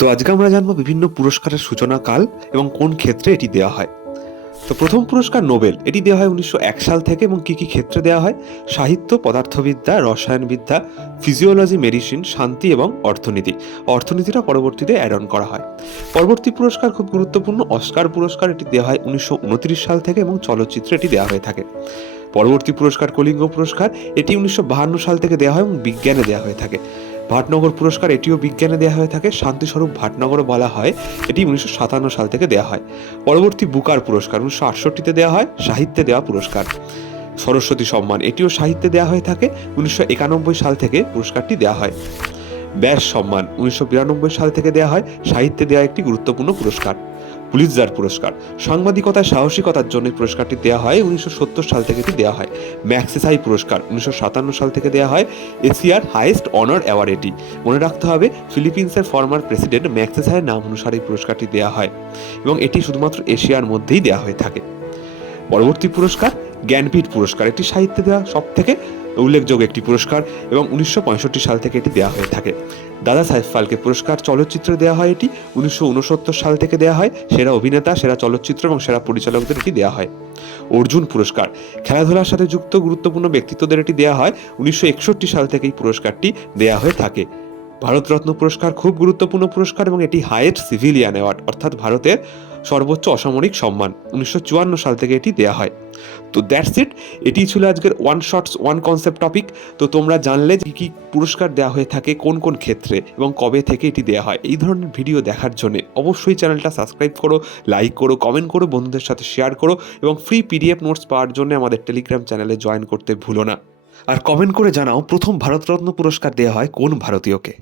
তো আজকে আমরা জানবো বিভিন্ন পুরস্কারের সূচনাকাল এবং কোন ক্ষেত্রে এটি দেওয়া হয়। তো প্রথম পুরস্কার নোবেল, এটি দেওয়া হয় 1901 সাল থেকে এবং কি কি ক্ষেত্রে দেওয়া হয়? সাহিত্য, পদার্থবিদ্যা, রসায়নবিদ্যা, ফিজিওলজি, মেডিসিন, শান্তি এবং অর্থনীতি। অর্থনীতিটা পরবর্তীতে অ্যাড অন করা হয়। পরবর্তী পুরস্কার খুব গুরুত্বপূর্ণ, অস্কার পুরস্কার, এটি দেওয়া হয় 1929 সাল থেকে এবং চলচ্চিত্রে এটি দেওয়া হয়ে থাকে। পরবর্তী পুরস্কার কলিঙ্গ পুরস্কার, এটি 1952 সাল থেকে দেওয়া হয় এবং বিজ্ঞানে দেওয়া হয়ে থাকে। ভাটনগর পুরস্কার, এটিও বিজ্ঞানে দেওয়া হয়ে থাকে, শান্তিস্বরূপ ভাটনগরও বলা হয়, এটি 1957 সাল থেকে দেওয়া হয়। পরবর্তী বুকার পুরস্কার 1968-তে দেওয়া হয়, সাহিত্যে দেওয়া পুরস্কার। সরস্বতী সম্মান, এটিও সাহিত্যে দেওয়া হয়ে থাকে, 1991 সাল থেকে পুরস্কারটি দেওয়া হয়। ব্যাস সম্মান 1992 সাল থেকে দেওয়া হয়, সাহিত্যে দেওয়া একটি গুরুত্বপূর্ণ পুরস্কার। পুলিৎজার পুরস্কার, সাংবাদিকতায় সাহসিকতার জন্য এই পুরস্কারটি দেওয়া হয়, 1970 সাল থেকে এটি দেওয়া হয়। ম্যাগসেসাই পুরস্কার 1957 সাল থেকে দেওয়া হয়, এশিয়ার হাইয়েস্ট অনার অ্যাওয়ার্ড এটি। মনে রাখতে হবে, ফিলিপিন্সের ফর্মার প্রেসিডেন্ট ম্যাগসেসাইয়ের নাম অনুসারে এই পুরস্কারটি দেওয়া হয় এবং এটি শুধুমাত্র এশিয়ার মধ্যেই দেওয়া হয়ে থাকে। পরবর্তী পুরস্কার জ্ঞানপীঠ পুরস্কার, এটি সাহিত্যে দেওয়া সব থেকে উল্লেখযোগ্য একটি পুরস্কার এবং 1965 সাল থেকে এটি দেওয়া হয়ে থাকে। দাদা সাহেব ফালকে পুরস্কার চলচ্চিত্রে দেওয়া হয়, এটি 1969 সাল থেকে দেওয়া হয়। সেরা অভিনেতা, সেরা চলচ্চিত্র এবং সেরা পরিচালকদের এটি দেওয়া হয়। অর্জুন পুরস্কার খেলাধুলার সাথে যুক্ত গুরুত্বপূর্ণ ব্যক্তিত্বদের এটি দেওয়া হয়, 1961 সাল থেকে এই পুরস্কারটি দেওয়া হয়ে থাকে। ভারতরত্ন পুরস্কার খুব গুরুত্বপূর্ণ পুরস্কার এবং এটি হাইয়েস্ট সিভিলিয়ান অ্যাওয়ার্ড, অর্থাৎ ভারতের সর্বোচ্চ অসামরিক সম্মান। 1954 সাল থেকে এটি দেওয়া হয়। তো দ্যাটস ইট, এটি ছিল আজকের one shorts one concept topic. তো তোমরা জানলে যে কী পুরস্কার দেওয়া হয়ে থাকে, কোন কোন ক্ষেত্রে এবং কবে থেকে এটি দেওয়া হয়। এই ধরনের ভিডিও দেখার জন্য অবশ্যই চ্যানেলটা সাবস্ক্রাইব করো, লাইক করো, কমেন্ট করো, বন্ধুদের সাথে শেয়ার করো এবং ফ্রি পিডিএফ নোটস পাওয়ার জন্য আমাদের টেলিগ্রাম চ্যানেলে জয়েন করতে ভুলো না। আর কমেন্ট করে জানাও প্রথম ভারতরত্ন পুরস্কার দেওয়া হয় কোন ভারতীয়কে।